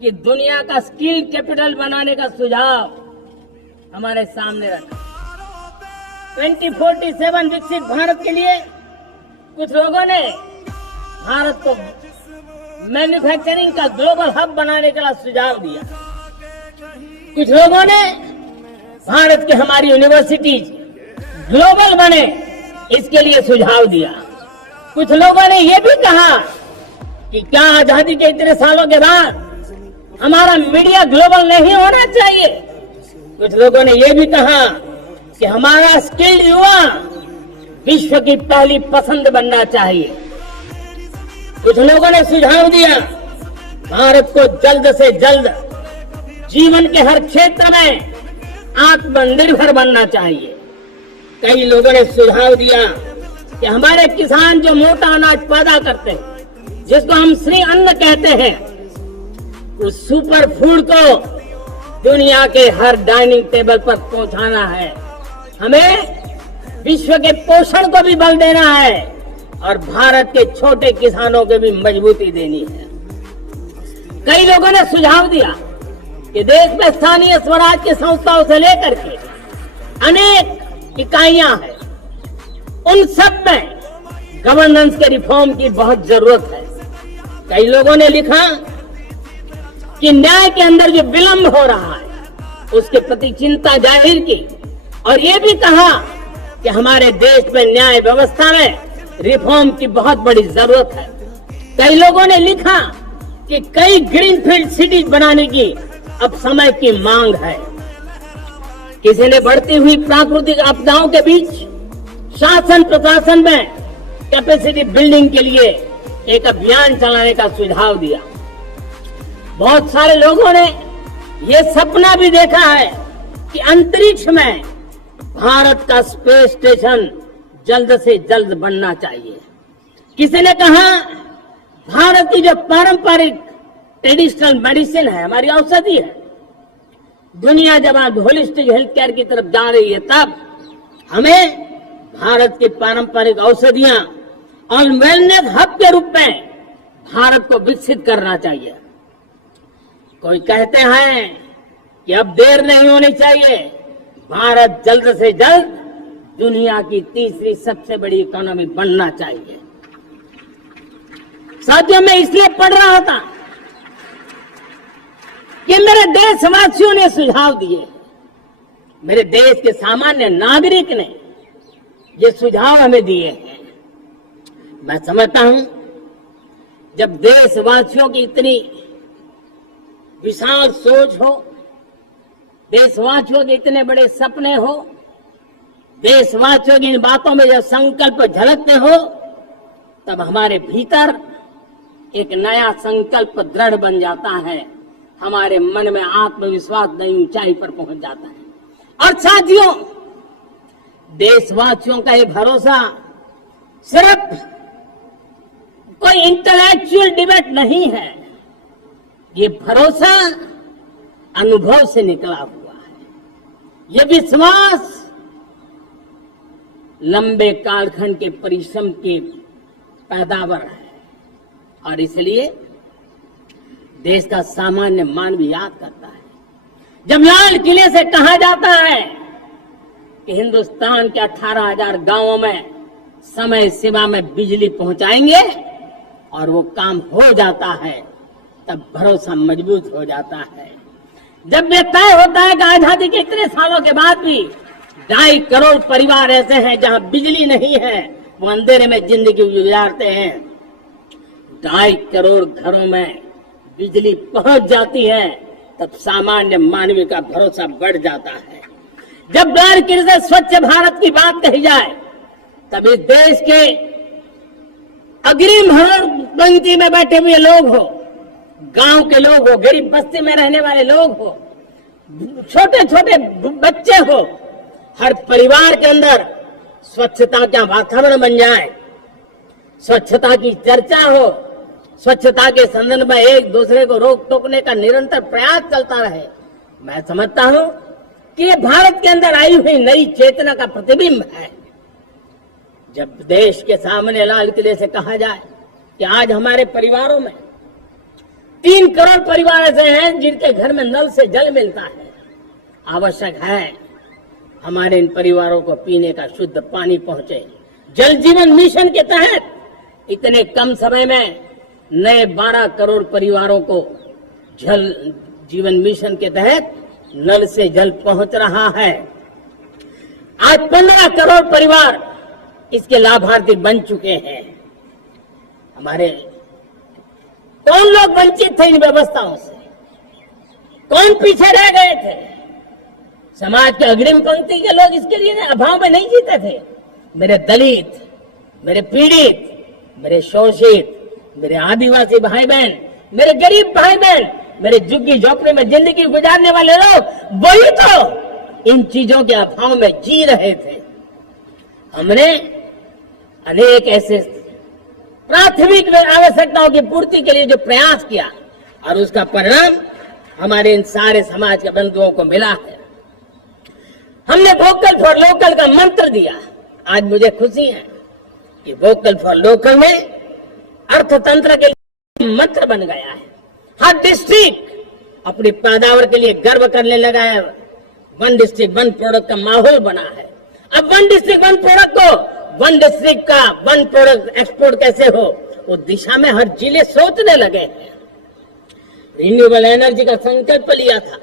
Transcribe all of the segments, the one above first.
कि दुनिया का स्किल कैपिटल बनाने का सुझाव हमारे सामने रखा। 2047 विकसित भारत के लिए कुछ लोगों ने भारत को मैन्युफैक्चरिंग का ग्लोबल हब बनाने का सुझाव दिया। कुछ लोगों ने भारत की हमारी यूनिवर्सिटीज ग्लोबल बने इसके लिए सुझाव दिया। कुछ लोगों ने यह भी कहा कि क्या आजादी के इतने सालों के बाद हमारा मीडिया ग्लोबल नहीं होना चाहिए। कुछ लोगों ने यह भी कहा कि हमारा स्किल्ड युवा विश्व की पहली पसंद बनना चाहिए। कुछ लोगों ने सुझाव दिया भारत को जल्द से जल्द जीवन के हर क्षेत्र में आत्मनिर्भर बनना चाहिए। कई लोगों ने सुझाव दिया कि हमारे किसान जो मोटा अनाज पैदा करते हैं, जिसको हम श्री अन्न कहते हैं, उस सुपर फूड को दुनिया के हर डाइनिंग टेबल पर पहुंचाना है। हमें विश्व के पोषण को भी बल देना है और भारत के छोटे किसानों को भी मजबूती देनी है। कई लोगों ने सुझाव दिया कि देश में स्थानीय स्वराज की संस्थाओं से लेकर के अनेक इकाइयां हैं, उन सब में गवर्नेंस के रिफॉर्म की बहुत जरूरत है। कई लोगों ने लिखा कि न्याय के अंदर जो विलंब हो रहा है उसके प्रति चिंता जाहिर की और ये भी कहा कि हमारे देश में न्याय व्यवस्था में रिफॉर्म की बहुत बड़ी जरूरत है। कई लोगों ने लिखा कि कई ग्रीनफील्ड सिटीज बनाने की अब समय की मांग है। किसी ने बढ़ती हुई प्राकृतिक आपदाओं के बीच शासन प्रशासन में कैपेसिटी बिल्डिंग के लिए एक अभियान चलाने का सुझाव दिया। बहुत सारे लोगों ने यह सपना भी देखा है कि अंतरिक्ष में भारत का स्पेस स्टेशन जल्द से जल्द बनना चाहिए। किसी ने कहा भारत की जो पारंपरिक ट्रेडिशनल मेडिसिन है, हमारी औषधि है, दुनिया जब आज होलिस्टिक हेल्थ केयर की तरफ जा रही है, तब हमें भारत की पारंपरिक औषधियां और वेलनेस हब के रूप में भारत को विकसित करना चाहिए। कोई कहते हैं कि अब देर नहीं होनी चाहिए, भारत जल्द से जल्द दुनिया की तीसरी सबसे बड़ी इकोनॉमी बनना चाहिए। साथियों, मैं इसलिए पढ़ रहा था कि मेरे देशवासियों ने सुझाव दिए, मेरे देश के सामान्य नागरिक ने ये सुझाव हमें दिए हैं। मैं समझता हूं जब देशवासियों की इतनी विशाल सोच हो, देशवासियों के इतने बड़े सपने हो, देशवासियों की इन बातों में जब संकल्प झलकते हो, तब हमारे भीतर एक नया संकल्प दृढ़ बन जाता है। हमारे मन में आत्मविश्वास नई ऊंचाई पर पहुंच जाता है। और साथियों, देशवासियों का ये भरोसा सिर्फ कोई इंटेलेक्चुअल डिबेट नहीं है, ये भरोसा अनुभव से निकला हुआ है। ये विश्वास लंबे कालखंड के परिश्रम की पैदावार है और इसलिए देश का सामान्य मानव याद करता है। जब लाल किले से कहा जाता है कि हिंदुस्तान के 18,000 गांवों में समय सीमा में बिजली पहुंचाएंगे और वो काम हो जाता है, तब भरोसा मजबूत हो जाता है। जब ये तय होता है कि आजादी के इतने सालों के बाद भी 2.5 करोड़ परिवार ऐसे हैं जहां बिजली नहीं है, वो अंधेरे में जिंदगी गुजारते हैं, 2.5 करोड़ घरों में बिजली पहुंच जाती है, तब सामान्य मानवीय का भरोसा बढ़ जाता है। जब लाल किले से स्वच्छ भारत की बात कही जाए, तब इस देश के अग्रिम पंक्ति में बैठे हुए लोग हो, गांव के लोग हो, गरीब बस्ती में रहने वाले लोग हो, छोटे छोटे बच्चे हो, हर परिवार के अंदर स्वच्छता का वातावरण बन जाए, स्वच्छता की चर्चा हो, स्वच्छता के संदर्भ में एक दूसरे को रोक टोकने का निरंतर प्रयास चलता रहे। मैं समझता हूं कि ये भारत के अंदर आई हुई नई चेतना का प्रतिबिंब है। जब देश के सामने लाल किले से कहा जाए कि आज हमारे परिवारों में 3 करोड़ परिवार ऐसे हैं जिनके घर में नल से जल मिलता है। आवश्यक है हमारे इन परिवारों को पीने का शुद्ध पानी पहुंचे। जल जीवन मिशन के तहत इतने कम समय में नए 12 करोड़ परिवारों को जल जीवन मिशन के तहत नल से जल पहुंच रहा है। आज 15 करोड़ परिवार इसके लाभार्थी बन चुके हैं। हमारे कौन लोग वंचित थे इन व्यवस्थाओं से? कौन पीछे रह गए थे? समाज के अग्रिम पंक्ति के लोग इसके लिए अभाव में नहीं जीते थे। मेरे दलित, मेरे पीड़ित, मेरे शोषित, मेरे आदिवासी भाई बहन, मेरे गरीब भाई बहन, मेरे झुग्गी झोपड़ी में जिंदगी गुजारने वाले लोग, वही तो इन चीजों के अभाव में जी रहे थे। हमने अनेक ऐसे प्राथमिक आवश्यकताओं की पूर्ति के लिए जो प्रयास किया और उसका परिणाम हमारे इन सारे समाज के बंधुओं को मिला है। हमने वोकल फॉर लोकल का मंत्र दिया। आज मुझे खुशी है कि वोकल फॉर लोकल में अर्थतंत्र के लिए मंत्र बन गया है। हर डिस्ट्रिक्ट अपनी पैदावार के लिए गर्व करने लगा है। 1 डिस्ट्रिक्ट 1 प्रोडक्ट का माहौल बना है। अब 1 डिस्ट्रिक्ट 1 प्रोडक्ट को 1 डिस्ट्रिक्ट का 1 प्रोडक्ट एक्सपोर्ट कैसे हो, उस दिशा में हर जिले सोचने लगे हैं। रिन्यूएबल एनर्जी का संकल्प लिया था।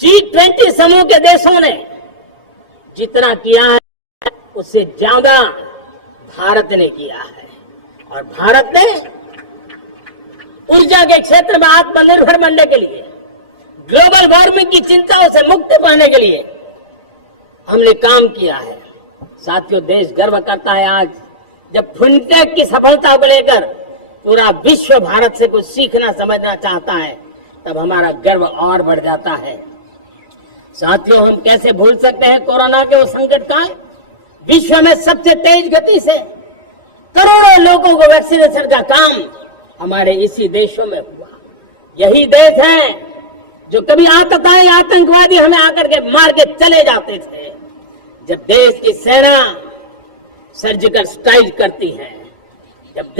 G20 समूह के देशों ने जितना किया है उससे ज्यादा भारत ने किया है। और भारत ने ऊर्जा के क्षेत्र में आत्मनिर्भर बनने के लिए, ग्लोबल वार्मिंग की चिंताओं से मुक्ति पाने के लिए हमने काम किया है। साथियों, देश गर्व करता है आज जब फिनटेक की सफलता को लेकर पूरा विश्व भारत से कुछ सीखना समझना चाहता है, तब हमारा गर्व और बढ़ जाता है। साथियों, हम कैसे भूल सकते हैं कोरोना के वो संकट काल। विश्व में सबसे तेज गति से करोड़ों लोगों को वैक्सीनेशन का काम हमारे इसी देशों में हुआ। यही देश है जो कभी आतताई आतंकवादी हमें आकर के मार के चले जाते थे। जब देश की सेना सर्जिकल स्ट्राइक करती है, जब